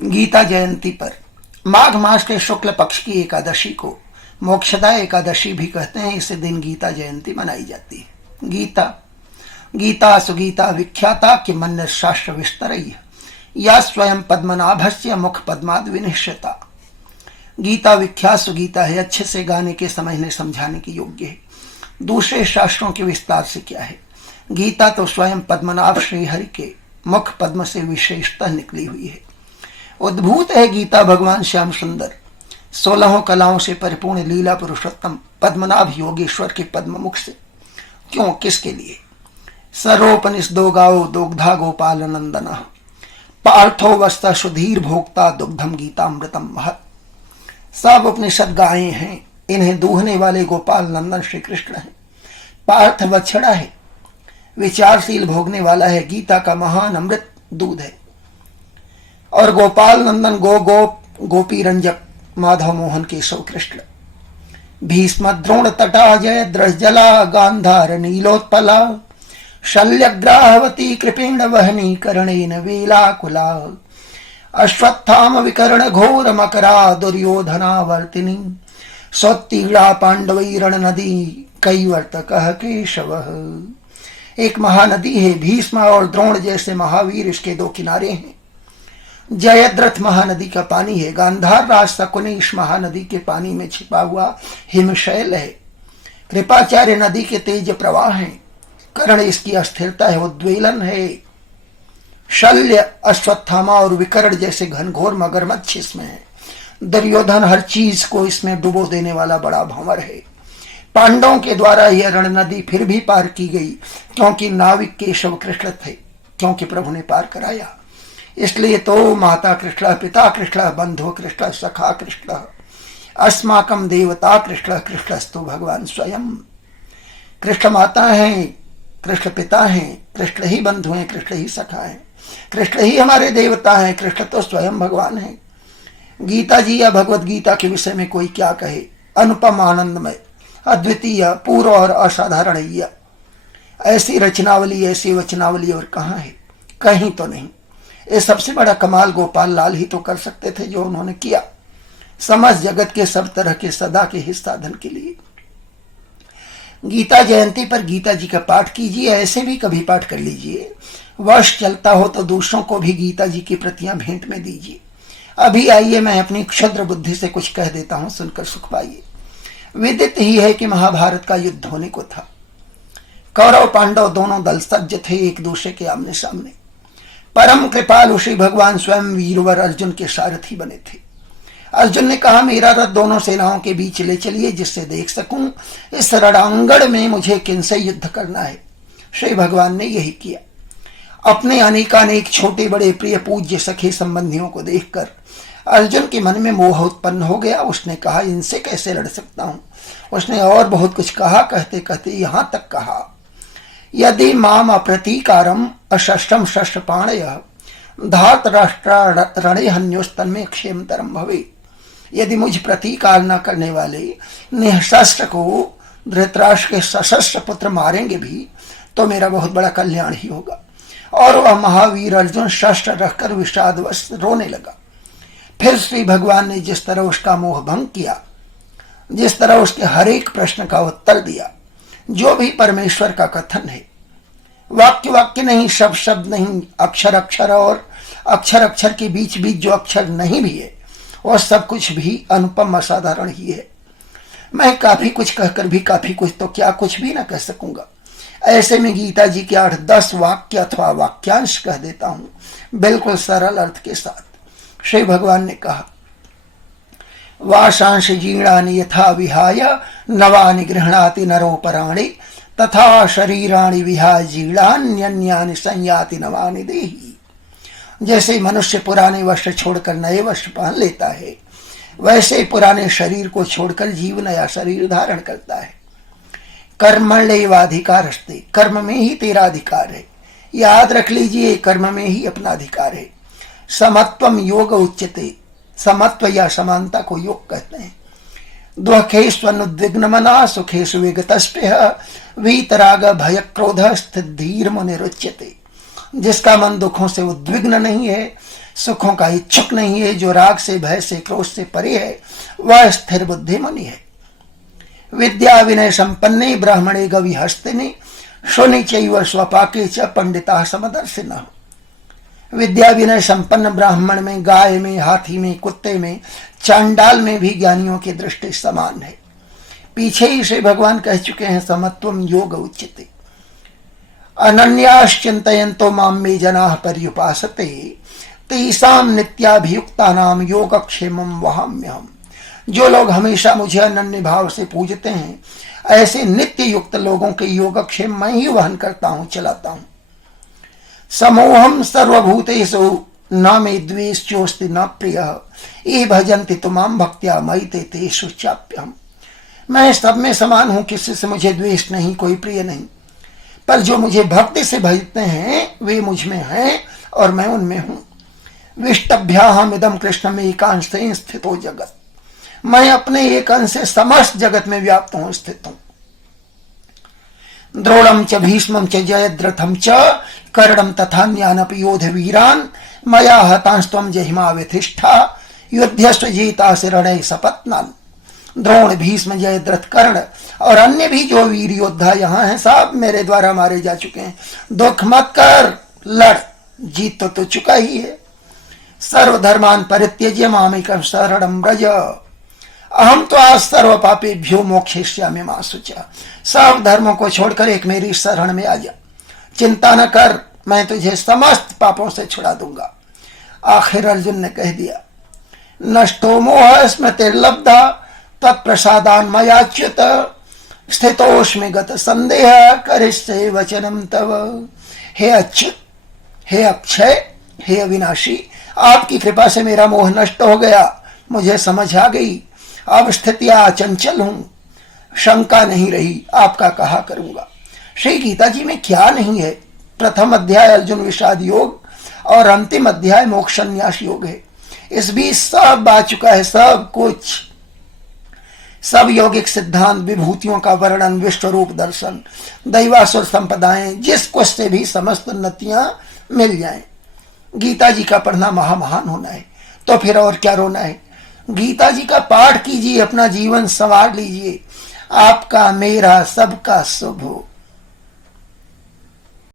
गीता जयंती पर माघ मास के शुक्ल पक्ष की एकादशी को मोक्षदा एकादशी भी कहते हैं। इसी दिन गीता जयंती मनाई जाती है। गीता सुगीता विख्याता कि मन शास्त्र विस्तरय या स्वयं पद्मनाभस्य मुख पद्माद विनिश्चिता। गीता विख्यात सुगीता है, अच्छे से गाने के समझने समझाने की योग्य है। दूसरे शास्त्रों के विस्तार से क्या है। गीता तो स्वयं पद्मनाभ श्रीहरि के मुख पद्म से विशेषतः निकली हुई है। उद्भूत है गीता भगवान श्याम सुंदर 16 कलाओं से परिपूर्ण लीला पुरुषोत्तम पद्मनाभ योगेश्वर के पद्म मुख से। क्यों, किसके लिए? सरोपनिषदो गाओ दुग्धा गोपाल नंदन पार्थो वस्ता सुधीर भोक्ता दुग्धम गीतामृतम महत। सब उपनिषद गाये हैं, इन्हें दूहने वाले गोपाल नंदन श्री कृष्ण है। पार्थ बछड़ा है, विचारशील भोगने वाला है, गीता का महान अमृत दूध है। और गोपाल नंदन गोपी रंजक माधव मोहन केशव कृष्ण। भीष्म द्रोण तटा जय द्रजला गांधार नीलोत्पला शल्यग्राहवती कृपेण वहनी कर्णेन वेलाकुला अश्वत्थाम विकर्ण घोर मकरा दुर्योधनावर्तिनी स्वत्तीड़ा पांडवैरण नदी कैवर्त कह केशव। एक महानदी है, भीष्म और द्रोण जैसे महावीर इसके दो किनारे हैं। जयद्रथ महानदी का पानी है, गांधार राज शकुनीश महानदी के पानी में छिपा हुआ हिमशैल है। कृपाचार्य नदी के तेज प्रवाह है, कर्ण इसकी अस्थिरता है, उद्वेलन है। शल्य अश्वत्थामा और विकर्ण जैसे घनघोर मगरमच्छ इसमें है। दुर्योधन हर चीज को इसमें डुबो देने वाला बड़ा भंवर है। पांडवों के द्वारा यह रण नदी फिर भी पार की गई, क्योंकि नाविक केशव कृष्ण थे, क्योंकि प्रभु ने पार कराया। इसलिए तो माता कृष्ण, पिता कृष्ण, बंधु कृष्ण, सखा कृष्ण, अस्माकम देवता कृष्ण, कृष्णस्तु भगवान स्वयं। कृष्ण माता हैं, कृष्ण पिता हैं, कृष्ण ही बंधु हैं, कृष्ण ही सखा हैं, कृष्ण ही हमारे देवता हैं, कृष्ण तो स्वयं भगवान हैं। गीता जी या भगवत गीता के विषय में कोई क्या कहे। अनुपम आनंदमय, अद्वितीय, पूर्व और असाधारण। ऐसी रचनावली, ऐसी वचनावली और कहाँ है? कहीं तो नहीं। ये सबसे बड़ा कमाल गोपाल लाल ही तो कर सकते थे, जो उन्होंने किया समस्त जगत के सब तरह के सदा के हित साधन के लिए। गीता जयंती पर गीता जी का पाठ कीजिए, ऐसे भी कभी पाठ कर लीजिए। वर्ष चलता हो तो दूसरों को भी गीता जी की प्रतियां भेंट में दीजिए। अभी आइए मैं अपनी क्षुद्र बुद्धि से कुछ कह देता हूं, सुनकर सुख पाइए। विदित ही है कि महाभारत का युद्ध होने को था। कौरव पांडव दोनों दल सज्ज थे एक दूसरे के आमने सामने। परम कृपालु श्री भगवान स्वयं वीरवर अर्जुन के सारथी बने थे। अर्जुन ने कहा, मेरा रथ दोनों सेनाओं के बीच ले चलिए, जिससे देख सकूं इस रणांगण में मुझे किनसे युद्ध करना है। श्री भगवान ने यही किया। अपने अनेकानेक छोटे बड़े प्रिय पूज्य सखे संबंधियों को देखकर अर्जुन के मन में मोह उत्पन्न हो गया। उसने कहा, इनसे कैसे लड़ सकता हूं। उसने और बहुत कुछ कहा, कहते कहते यहां तक कहा, यदि माम अप्रतीकारम अशस्त्रम शस्त्र पाणय धात राष्ट्र रणे हन्योस्तन में क्षेमतरम भवे। यदि मुझ प्रतीकार न करने वाले निःशस्त्र को धृतराष्ट्र के सशस्त्र पुत्र मारेंगे भी तो मेरा बहुत बड़ा कल्याण ही होगा। और वह महावीर अर्जुन शस्त्र रखकर विषादवश रोने लगा। फिर श्री भगवान ने जिस तरह उसका मोह भंग किया, जिस तरह उसके हर एक प्रश्न का उत्तर दिया, जो भी परमेश्वर का कथन है, वाक्य वाक्य नहीं, शब्द शब्द नहीं, अक्षर अक्षर और अक्षर अक्षर के बीच बीच जो अक्षर नहीं भी है, वह सब कुछ भी अनुपम असाधारण ही है। मैं काफी कुछ कहकर भी काफी कुछ तो क्या कुछ भी ना कह सकूंगा। ऐसे में गीता जी के 8-10 वाक्य अथवा वाक्यांश कह देता हूं, बिल्कुल सरल अर्थ के साथ। श्री भगवान ने कहा, वाशांश जीर्णानि यथा विहाय नवानि गृह्णाति नरोपराणि तथा शरीराणि विहाय जीर्णान्यन्यानि संयाति नवानि देहि। जैसे मनुष्य पुराने वस्त्र छोड़कर नए वस्त्र पहन लेता है, वैसे पुराने शरीर को छोड़कर जीव नया शरीर धारण करता है। कर्मण्येवाधिकारस्ते, कर्म में ही तेरा अधिकार है। याद रख लीजिए, कर्म में ही अपना अधिकार है। समत्वम योग उच्यते, समत्व या समानता को योग कहते हैं। दुखेष्वनुद्विग्न मना सुखेषु विगतस्पृह वीतराग भय क्रोध स्थित धीर मुनिरुच्यते। जिसका मन दुखों से उद्विग्न नहीं है, सुखों का इच्छुक नहीं है, जो राग से, भय से, क्रोध से परे है, वह स्थिर बुद्धि मुनि है। विद्या विनय संपन्ने ब्राह्मणे गवि हस्तिने शोनि चैव स्वपाके च पंडिता समदर्शिनः। विद्या विनय संपन्न ब्राह्मण में, गाय में, हाथी में, कुत्ते में, चांडाल में भी ज्ञानियों की दृष्टि समान है। पीछे ही श्री भगवान कह चुके हैं, समत्वम योग उच्यते। अनन्याश्चिन्तयन्तो मां मे जनाः पर्युपासते तेषां नित्याभियुक्तानां योगक्षेमं वहाम्यहम्। जो लोग हमेशा मुझे अनन्य भाव से पूजते हैं, ऐसे नित्य युक्त लोगों के योगक्षेम मैं ही वहन करता हूं, चलाता हूं। समोहम सर्वभूतेषु न मे द्वेष्योस्ति न प्रियः ये भजन्ति तुमां भक्त्या मयि ते तेषु चाप्यहम्। मैं सब में समान हूं, किसी से मुझे द्वेष नहीं, कोई प्रिय नहीं, पर जो मुझे भक्ति से भजते हैं वे मुझ में हैं और मैं उनमें हूं। विष्टभ्याहम इदम कृष्ण में एकांशेन स्थितो जगत। मैं अपने एक अंश से समस्त जगत में व्याप्त हूं, स्थित हूं। द्रोणम च भीष्मम च जयद्रथम च कर्णम तथा न्यानपि योध वीरान मया हतांस्त्वं जहिमा व्यथिष्ठा युद्धस्व जीता रणय सपत्नान। द्रोण, भीष्म, जयद्रथ, कर्ण और अन्य भी जो वीर योद्धा यहाँ हैं, सब मेरे द्वारा मारे जा चुके हैं। दुख मत कर, लड़, जीत तो चुका ही है। सर्वधर्मान परित्यज्य मामेकं शरणं व्रज अहम तो आज सर्व पापेभ्यो मोक्षयिष्यामि मा शुचः। सब धर्मों को छोड़कर एक मेरी शरण में आ जा, चिंता न कर, मैं तुझे समस्त पापों से छुड़ा दूंगा। आखिर अर्जुन ने कह दिया, नष्टो मोह स्मृतिर्लब्धा तत्प्रसादान मयाच्युत स्थितोष्मि गत संदेह करिष्ये वचनम तव। हे अच्युत, हे अक्षय, हे अविनाशी, आपकी कृपा से मेरा मोह नष्ट हो गया, मुझे समझ आ गई। अब स्थितियां अचंचल हूं, शंका नहीं रही, आपका कहा करूंगा। श्री गीता जी में क्या नहीं है। प्रथम अध्याय अर्जुन विषाद योग और अंतिम अध्याय मोक्ष संन्यास योग है। इस बीच सब आ चुका है, सब कुछ, सब यौगिक सिद्धांत, विभूतियों का वर्णन, विश्वरूप दर्शन, दैवासुर संपदाएं, जिस कुछ से भी समस्त उन्नतियां मिल जाएं। गीता जी का पढ़ना महामहान होना है, तो फिर और क्या रोना है। गीता जी का पाठ कीजिए, अपना जीवन संवार लीजिए, आपका मेरा सबका शुभ हो।